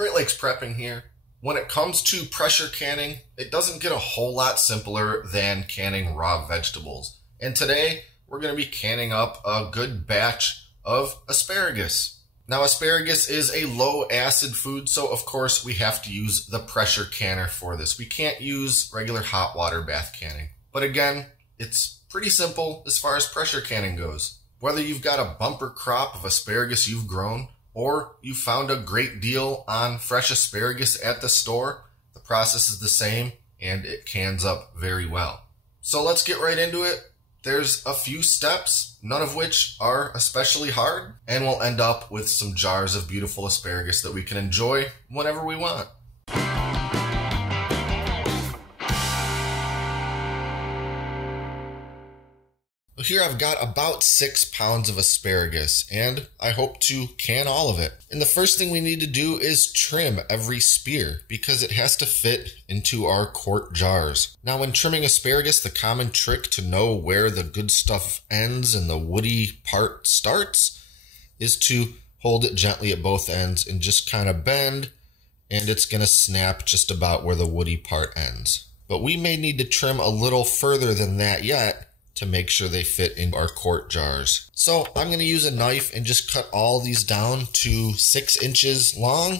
Great Lakes Prepping here. When it comes to pressure canning, it doesn't get a whole lot simpler than canning raw vegetables. And today, we're going to be canning up a good batch of asparagus. Now, asparagus is a low acid food, so of course we have to use the pressure canner for this. We can't use regular hot water bath canning. But again, it's pretty simple as far as pressure canning goes. Whether you've got a bumper crop of asparagus you've grown, or you found a great deal on fresh asparagus at the store, the process is the same and it cans up very well. So let's get right into it. There's a few steps, none of which are especially hard, and we'll end up with some jars of beautiful asparagus that we can enjoy whenever we want. Here I've got about 6 pounds of asparagus, and I hope to can all of it. And the first thing we need to do is trim every spear, because it has to fit into our quart jars. Now, when trimming asparagus, the common trick to know where the good stuff ends and the woody part starts is to hold it gently at both ends and just kind of bend, and it's going to snap just about where the woody part ends. But we may need to trim a little further than that yet to make sure they fit in our quart jars. So I'm going to use a knife and just cut all these down to 6 inches long,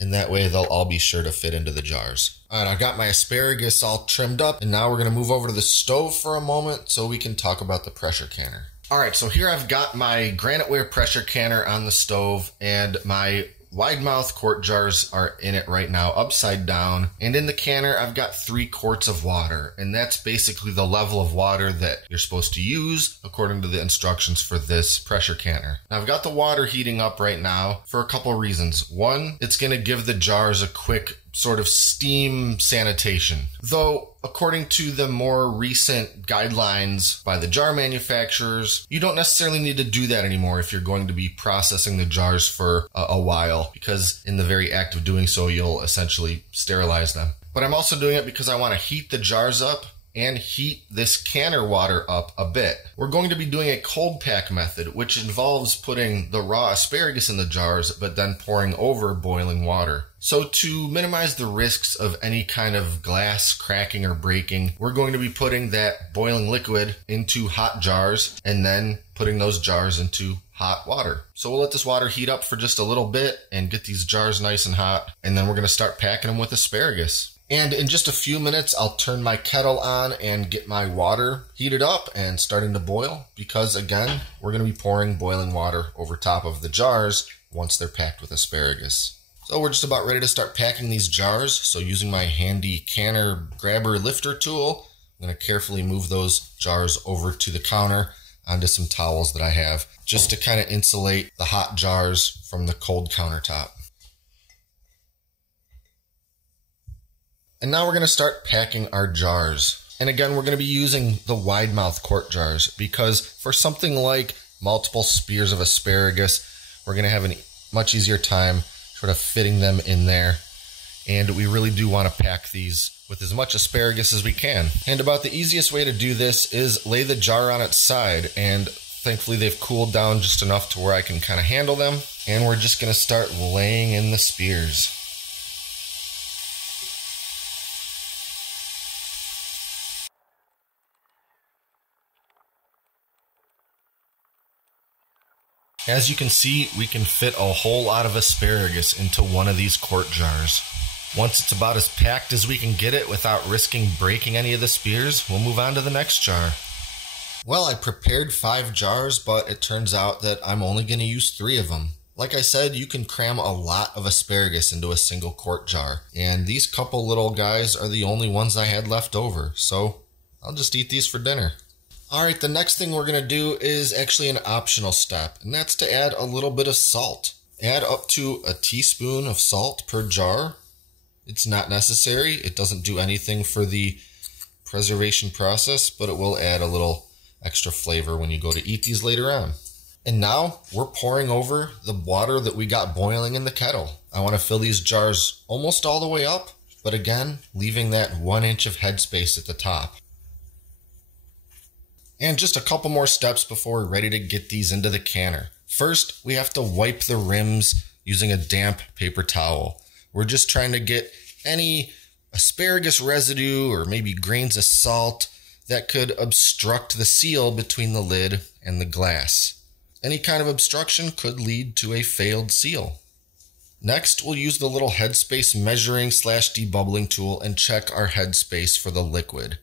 and that way they'll all be sure to fit into the jars. All right, I've got my asparagus all trimmed up, and now we're going to move over to the stove for a moment so we can talk about the pressure canner. All right, so here I've got my Granite Ware pressure canner on the stove, and my wide mouth quart jars are in it right now, upside down. And in the canner, I've got 3 quarts of water. And that's basically the level of water that you're supposed to use according to the instructions for this pressure canner. Now, I've got the water heating up right now for a couple of reasons. One, it's going to give the jars a quick sort of steam sanitation. Though, according to the more recent guidelines by the jar manufacturers, you don't necessarily need to do that anymore if you're going to be processing the jars for a while, because in the very act of doing so, you'll essentially sterilize them. But I'm also doing it because I want to heat the jars up and heat this canner water up a bit. We're going to be doing a cold pack method, which involves putting the raw asparagus in the jars, but then pouring over boiling water. So to minimize the risks of any kind of glass cracking or breaking, we're going to be putting that boiling liquid into hot jars and then putting those jars into hot water. So we'll let this water heat up for just a little bit and get these jars nice and hot, and then we're going to start packing them with asparagus. And in just a few minutes, I'll turn my kettle on and get my water heated up and starting to boil, because again, we're going to be pouring boiling water over top of the jars once they're packed with asparagus. So we're just about ready to start packing these jars. So using my handy canner grabber lifter tool, I'm going to carefully move those jars over to the counter onto some towels that I have, just to kind of insulate the hot jars from the cold countertop. And now we're going to start packing our jars. And again, we're going to be using the wide mouth quart jars, because for something like multiple spears of asparagus, we're going to have a much easier time sort of fitting them in there. And we really do want to pack these with as much asparagus as we can. And about the easiest way to do this is lay the jar on its side. And thankfully they've cooled down just enough to where I can kind of handle them. And we're just going to start laying in the spears. As you can see, we can fit a whole lot of asparagus into one of these quart jars. Once it's about as packed as we can get it without risking breaking any of the spears, we'll move on to the next jar. Well, I prepared 5 jars, but it turns out that I'm only going to use 3 of them. Like I said, you can cram a lot of asparagus into a single quart jar, and these couple little guys are the only ones I had left over, so I'll just eat these for dinner. Alright, the next thing we're going to do is actually an optional step, and that's to add a little bit of salt. Add up to a teaspoon of salt per jar. It's not necessary. It doesn't do anything for the preservation process, but it will add a little extra flavor when you go to eat these later on. And now we're pouring over the water that we got boiling in the kettle. I want to fill these jars almost all the way up, but again, leaving that 1 inch of headspace at the top. And just a couple more steps before we're ready to get these into the canner. First, we have to wipe the rims using a damp paper towel. We're just trying to get any asparagus residue or maybe grains of salt that could obstruct the seal between the lid and the glass. Any kind of obstruction could lead to a failed seal. Next, we'll use the little headspace measuring / debubbling tool and check our headspace for the liquid.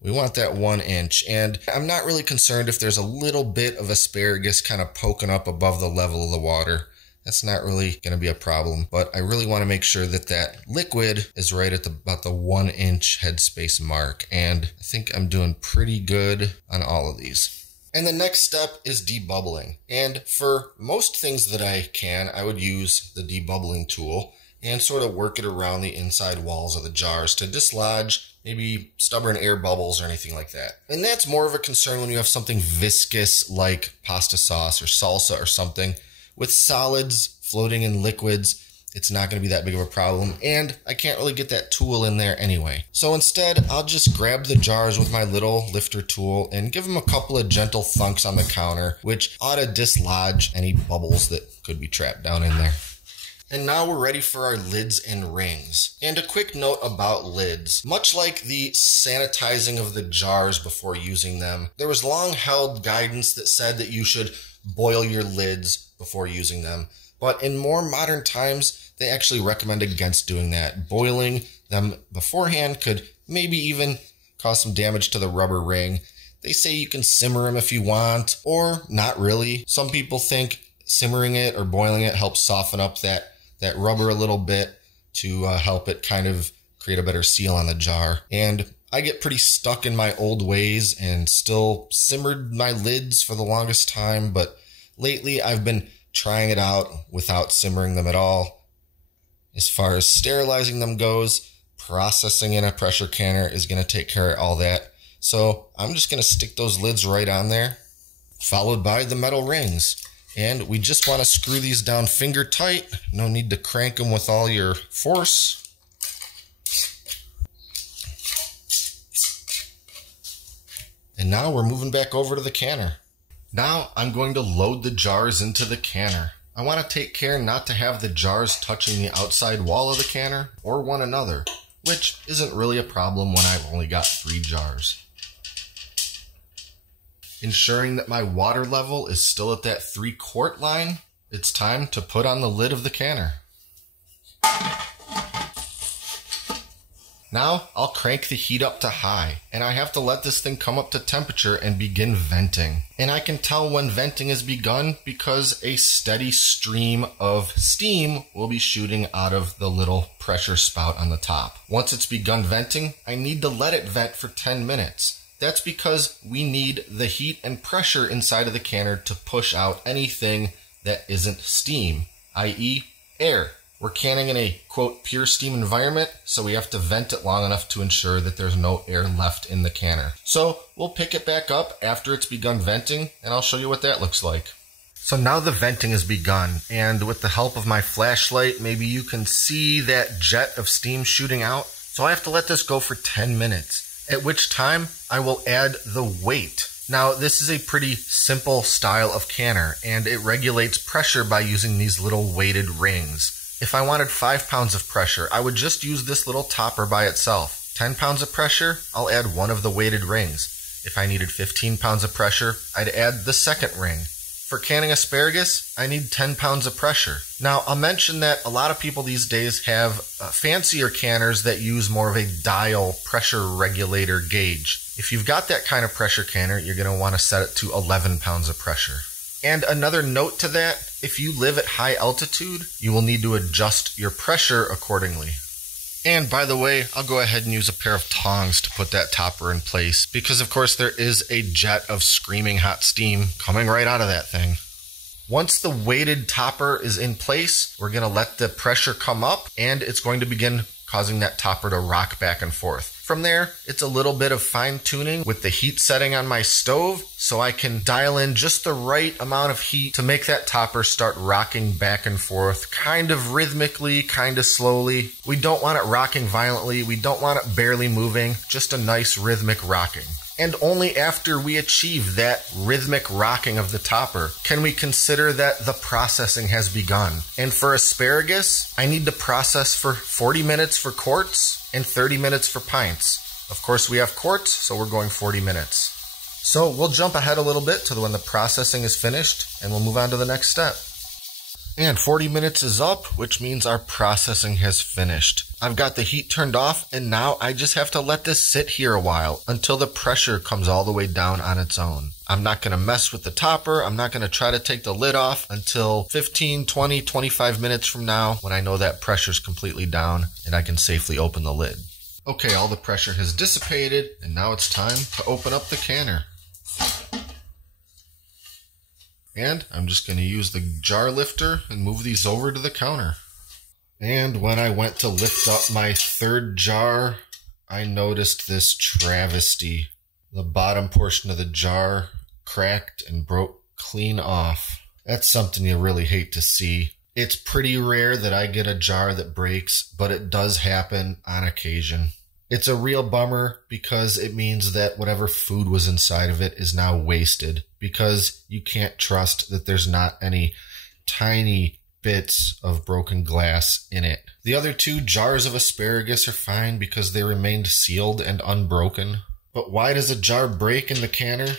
We want that 1 inch, and I'm not really concerned if there's a little bit of asparagus kind of poking up above the level of the water. That's not really going to be a problem, but I really want to make sure that that liquid is right at about the 1 inch headspace mark, and I think I'm doing pretty good on all of these. And the next step is debubbling. And for most things that I can, I would use the debubbling tool and sort of work it around the inside walls of the jars to dislodge maybe stubborn air bubbles or anything like that. And that's more of a concern when you have something viscous like pasta sauce or salsa or something. With solids floating in liquids, it's not going to be that big of a problem, and I can't really get that tool in there anyway. So instead, I'll just grab the jars with my little lifter tool and give them a couple of gentle thunks on the counter, which ought to dislodge any bubbles that could be trapped down in there. And now we're ready for our lids and rings. And a quick note about lids. Much like the sanitizing of the jars before using them, there was long held guidance that said that you should boil your lids before using them. But in more modern times, they actually recommend against doing that. Boiling them beforehand could maybe even cause some damage to the rubber ring. They say you can simmer them if you want, or not really. Some people think simmering it or boiling it helps soften up that rubber a little bit to help it kind of create a better seal on the jar. And I get pretty stuck in my old ways and still simmered my lids for the longest time, but lately I've been trying it out without simmering them at all. As far as sterilizing them goes, processing in a pressure canner is going to take care of all that. So I'm just going to stick those lids right on there, followed by the metal rings. And we just want to screw these down finger tight. No need to crank them with all your force. And now we're moving back over to the canner. Now I'm going to load the jars into the canner. I want to take care not to have the jars touching the outside wall of the canner or one another, which isn't really a problem when I've only got 3 jars. Ensuring that my water level is still at that 3 quart line, it's time to put on the lid of the canner. Now I'll crank the heat up to high, and I have to let this thing come up to temperature and begin venting. And I can tell when venting has begun because a steady stream of steam will be shooting out of the little pressure spout on the top. Once it's begun venting, I need to let it vent for 10 minutes. That's because we need the heat and pressure inside of the canner to push out anything that isn't steam, i.e. air. We're canning in a, quote, pure steam environment, so we have to vent it long enough to ensure that there's no air left in the canner. So we'll pick it back up after it's begun venting, and I'll show you what that looks like. So now the venting has begun, and with the help of my flashlight, maybe you can see that jet of steam shooting out. So I have to let this go for 10 minutes, at which time I will add the weight. Now, this is a pretty simple style of canner, and it regulates pressure by using these little weighted rings. If I wanted 5 pounds of pressure, I would just use this little topper by itself. 10 pounds of pressure, I'll add one of the weighted rings. If I needed 15 pounds of pressure, I'd add the second ring. For canning asparagus, I need 10 pounds of pressure. Now, I'll mention that a lot of people these days have fancier canners that use more of a dial pressure regulator gauge. If you've got that kind of pressure canner, you're going to want to set it to 11 pounds of pressure. And another note to that, if you live at high altitude, you will need to adjust your pressure accordingly. And by the way, I'll go ahead and use a pair of tongs to put that topper in place because of course there is a jet of screaming hot steam coming right out of that thing. Once the weighted topper is in place, we're going to let the pressure come up and it's going to begin causing that topper to rock back and forth. From there, it's a little bit of fine tuning with the heat setting on my stove so I can dial in just the right amount of heat to make that topper start rocking back and forth, kind of rhythmically, kind of slowly. We don't want it rocking violently. We don't want it barely moving, just a nice rhythmic rocking. And only after we achieve that rhythmic rocking of the topper can we consider that the processing has begun. And for asparagus, I need to process for 40 minutes for quarts and 30 minutes for pints. Of course, we have quarts, so we're going 40 minutes. So we'll jump ahead a little bit to when the processing is finished, and we'll move on to the next step. And 40 minutes is up, which means our processing has finished. I've got the heat turned off, and now I just have to let this sit here a while until the pressure comes all the way down on its own. I'm not going to mess with the topper. I'm not going to try to take the lid off until 15, 20, 25 minutes from now when I know that pressure's completely down and I can safely open the lid. Okay, all the pressure has dissipated, and now it's time to open up the canner. And I'm just going to use the jar lifter and move these over to the counter. And when I went to lift up my third jar, I noticed this travesty. The bottom portion of the jar cracked and broke clean off. That's something you really hate to see. It's pretty rare that I get a jar that breaks, but it does happen on occasion. It's a real bummer because it means that whatever food was inside of it is now wasted, because you can't trust that there's not any tiny bits of broken glass in it. The other two jars of asparagus are fine because they remained sealed and unbroken. But why does a jar break in the canner?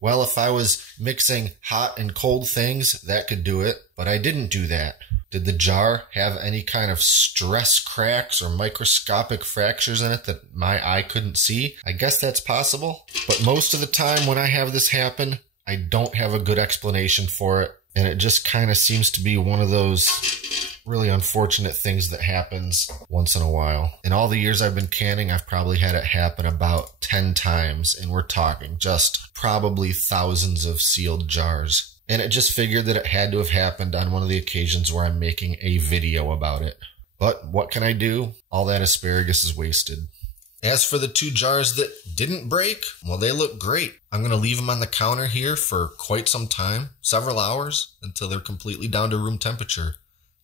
Well, if I was mixing hot and cold things, that could do it, but I didn't do that. Did the jar have any kind of stress cracks or microscopic fractures in it that my eye couldn't see? I guess that's possible. But most of the time when I have this happen, I don't have a good explanation for it. And it just kind of seems to be one of those really unfortunate things that happens once in a while. In all the years I've been canning, I've probably had it happen about 10 times. And we're talking just probably thousands of sealed jars. And it just figured that it had to have happened on one of the occasions where I'm making a video about it. But what can I do? All that asparagus is wasted. As for the two jars that didn't break, well, they look great. I'm going to leave them on the counter here for quite some time, several hours, until they're completely down to room temperature.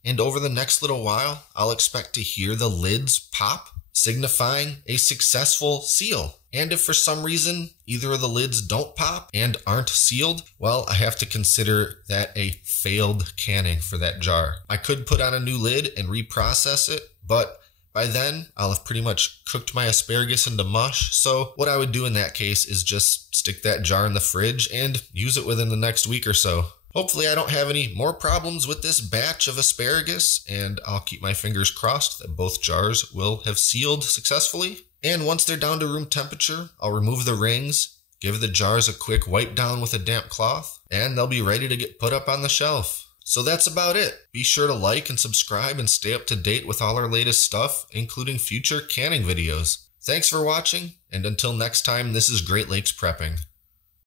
And over the next little while, I'll expect to hear the lids pop, signifying a successful seal. And if for some reason either of the lids don't pop and aren't sealed, well, I have to consider that a failed canning for that jar. I could put on a new lid and reprocess it, but by then I'll have pretty much cooked my asparagus into mush. So what I would do in that case is just stick that jar in the fridge and use it within the next week or so. Hopefully I don't have any more problems with this batch of asparagus, and I'll keep my fingers crossed that both jars will have sealed successfully. And once they're down to room temperature, I'll remove the rings, give the jars a quick wipe down with a damp cloth, and they'll be ready to get put up on the shelf. So that's about it. Be sure to like and subscribe and stay up to date with all our latest stuff, including future canning videos. Thanks for watching, and until next time, this is Great Lakes Prepping.